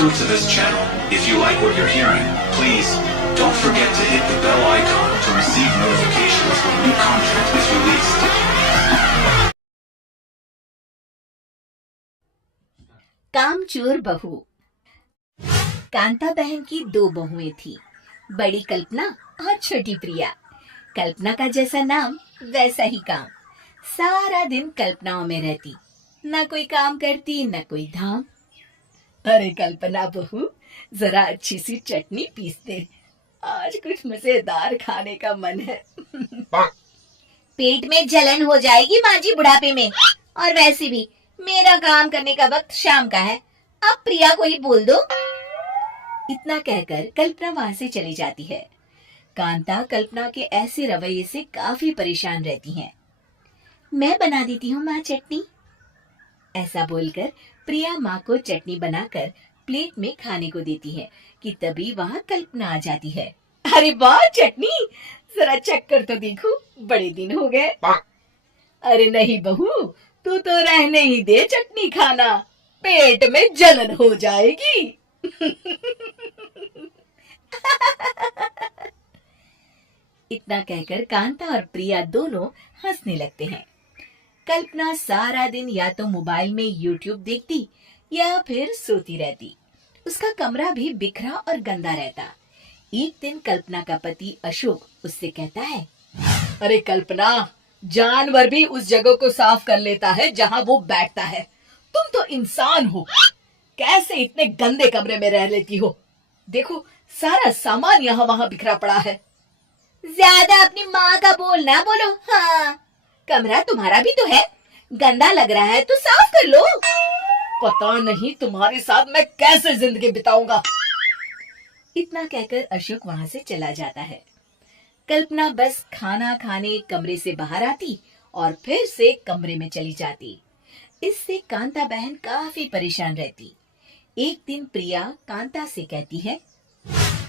Welcome to this channel. If you like what you're hearing, please don't forget to hit the bell icon to receive notifications when new content is released. कामचोर बहू। कांता बहन की दो बहुएं थी, बड़ी कल्पना और छोटी प्रिया। कल्पना का जैसा नाम वैसा ही काम। सारा दिन कल्पनाओं में रहती, न कोई काम करती न कोई धाम। अरे कल्पना बहू, जरा अच्छी सी चटनी पीस दे, आज कुछ मजेदार खाने का मन है। पेट में जलन हो जाएगी माँ जी बुढ़ापे में, और वैसे भी मेरा काम करने का वक्त शाम का है, अब प्रिया को ही बोल दो। इतना कहकर कल्पना वहां से चली जाती है। कांता कल्पना के ऐसे रवैये से काफी परेशान रहती हैं। मैं बना देती हूँ माँ चटनी, ऐसा बोलकर प्रिया माँ को चटनी बनाकर प्लेट में खाने को देती है कि तभी वहाँ कल्पना आ जाती है। अरे वाह चटनी, जरा चख कर तो देखो, बड़े दिन हो गए। अरे नहीं बहू, तू तो रहने ही दे चटनी खाना, पेट में जलन हो जाएगी। इतना कहकर कांता और प्रिया दोनों हंसने लगते हैं। कल्पना सारा दिन या तो मोबाइल में यूट्यूब देखती या फिर सोती रहती। उसका कमरा भी बिखरा और गंदा रहता। एक दिन कल्पना का पति अशोक उससे कहता है, अरे कल्पना, जानवर भी उस जगह को साफ कर लेता है जहाँ वो बैठता है, तुम तो इंसान हो, कैसे इतने गंदे कमरे में रह लेती हो? देखो सारा सामान यहाँ वहाँ बिखरा पड़ा है। ज्यादा अपनी माँ का बोल ना बोलो। हाँ, कमरा तुम्हारा भी तो है, गंदा लग रहा है तो साफ कर लो। पता नहीं तुम्हारे साथ मैं कैसे जिंदगी बिताऊंगा। इतना कहकर अशोक वहां से चला जाता है। कल्पना बस खाना खाने कमरे से बाहर आती और फिर से कमरे में चली जाती। इससे कांता बहन काफी परेशान रहती। एक दिन प्रिया कांता से कहती है,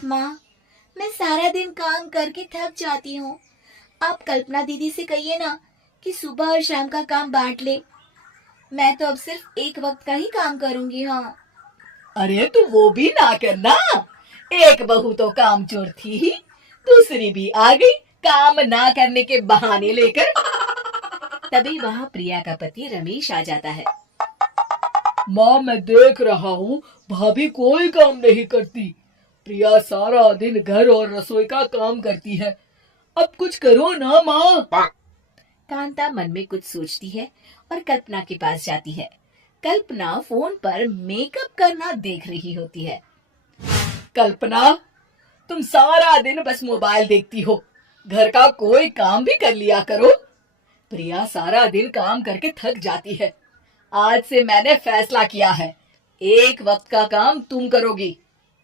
माँ, मैं सारा दिन काम करके थक जाती हूँ, आप कल्पना दीदी से कहिए ना कि सुबह और शाम का काम बांट ले, मैं तो अब सिर्फ एक वक्त का ही काम करूंगी। हाँ। अरे तू वो भी ना करना, एक बहू तो कामचोर थी ही, दूसरी भी आ गई काम ना करने के बहाने लेकर। तभी वहाँ प्रिया का पति रमेश आ जाता है। माँ, मैं देख रहा हूँ भाभी कोई काम नहीं करती, प्रिया सारा दिन घर और रसोई का काम करती है, अब कुछ करो ना माँ। कांता मन में कुछ सोचती है और कल्पना के पास जाती है। कल्पना फोन पर मेकअप करना देख रही होती है। कल्पना, तुम सारा दिन बस मोबाइल देखती हो, घर का कोई काम भी कर लिया करो। प्रिया सारा दिन काम करके थक जाती है, आज से मैंने फैसला किया है, एक वक्त का काम तुम करोगी,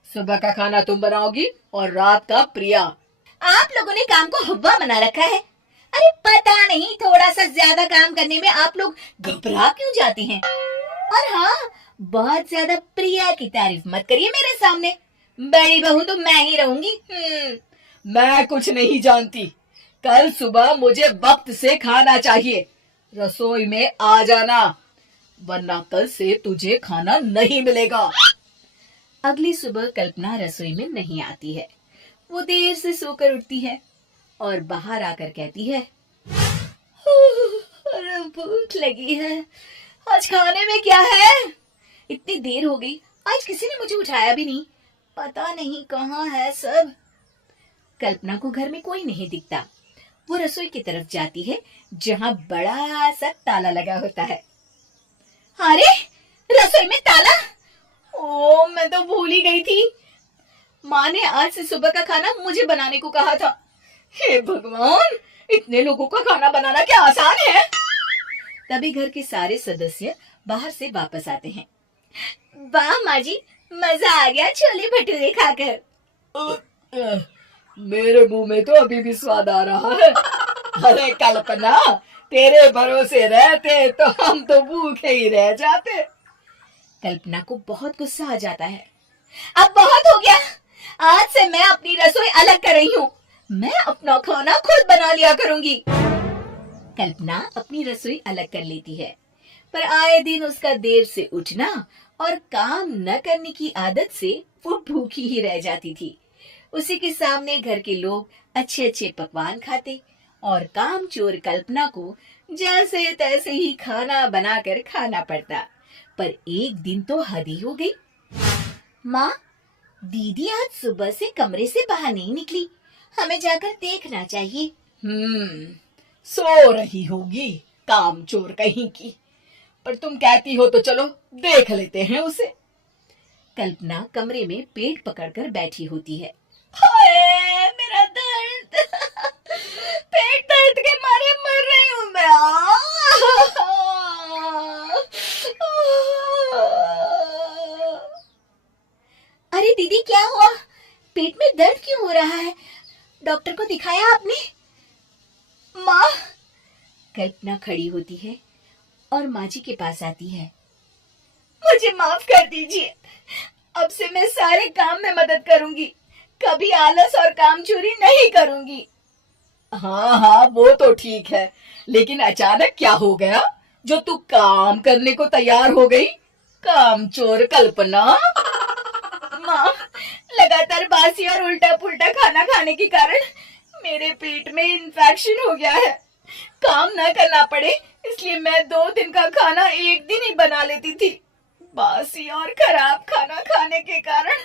सुबह का खाना तुम बनाओगी और रात का प्रिया। आप लोगों ने काम को हवा बना रखा है। अरे पता नहीं थोड़ा सा ज्यादा काम करने में आप लोग घबरा क्यों जाते हैं। और हाँ, बहुत ज्यादा प्रिया की तारीफ मत करिए मेरे सामने, बड़ी बहू तो मैं ही रहूंगी। मैं कुछ नहीं जानती, कल सुबह मुझे वक्त से खाना चाहिए, रसोई में आ जाना, वरना कल से तुझे खाना नहीं मिलेगा। अगली सुबह कल्पना रसोई में नहीं आती है। वो देर से सोकर उठती है और बाहर आकर कहती है, अरे भूख लगी है, आज खाने में क्या है? इतनी देर हो गई, आज किसी ने मुझे उठाया भी नहीं, पता नहीं कहाँ है सब। कल्पना को घर में कोई नहीं दिखता। वो रसोई की तरफ जाती है जहाँ बड़ा सा ताला लगा होता है। अरे रसोई में ताला, ओ मैं तो भूल ही गई थी, माँ ने आज से सुबह का खाना मुझे बनाने को कहा था। हे भगवान, इतने लोगों का खाना बनाना क्या आसान है। तभी घर के सारे सदस्य बाहर से वापस आते हैं। वाह माँ जी, मजा आ गया छोले भटूरे खाकर। मेरे मुंह में तो अभी भी स्वाद आ रहा है। अरे कल्पना, तेरे भरोसे रहते तो हम तो भूखे ही रह जाते। कल्पना को बहुत गुस्सा आ जाता है। अब बहुत हो गया, आज से मैं अपनी रसोई अलग कर रही हूँ, मैं अपना खाना खुद बना लिया करूंगी। कल्पना अपनी रसोई अलग कर लेती है, पर आए दिन उसका देर से उठना और काम न करने की आदत से वो भूखी ही रह जाती थी। उसी के सामने घर के लोग अच्छे अच्छे पकवान खाते और कामचोर कल्पना को जैसे तैसे ही खाना बनाकर खाना पड़ता। पर एक दिन तो हद ही हो गई। माँ, दीदी आज सुबह से कमरे से बाहर नहीं निकली, हमें जाकर देखना चाहिए। सो रही होगी कामचोर कहीं की। पर तुम कहती हो तो चलो देख लेते हैं उसे। कल्पना कमरे में पेट पकड़कर बैठी होती है। हाय मेरा दर्द, पेट दर्द के मारे मर रही हूँ मैं। अरे दीदी, क्या हुआ? पेट में दर्द क्यों हो रहा है? डॉक्टर को दिखाया आपने? माँ, कल्पना खड़ी होती है और माँ जी के पास आती है। मुझे माफ कर दीजिए, अब से मैं सारे काम में मदद करूंगी, कभी आलस और कामचोरी नहीं करूंगी। हाँ, वो तो ठीक है, लेकिन अचानक क्या हो गया जो तू काम करने को तैयार हो गई? कामचोर कल्पना। माँ, लगातार बासी और उल्टा पुल्टा खाना खाने के कारण मेरे पेट में इन्फेक्शन हो गया है। काम न करना पड़े इसलिए मैं 2 दिन का खाना एक दिन ही बना लेती थी। बासी और खराब खाना खाने के कारण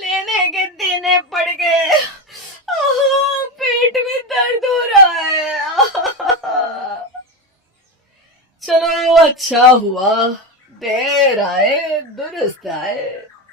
लेने के देने पड़ गए। पेट में दर्द हो रहा है। चलो अच्छा हुआ, देर आए दुरुस्त आए।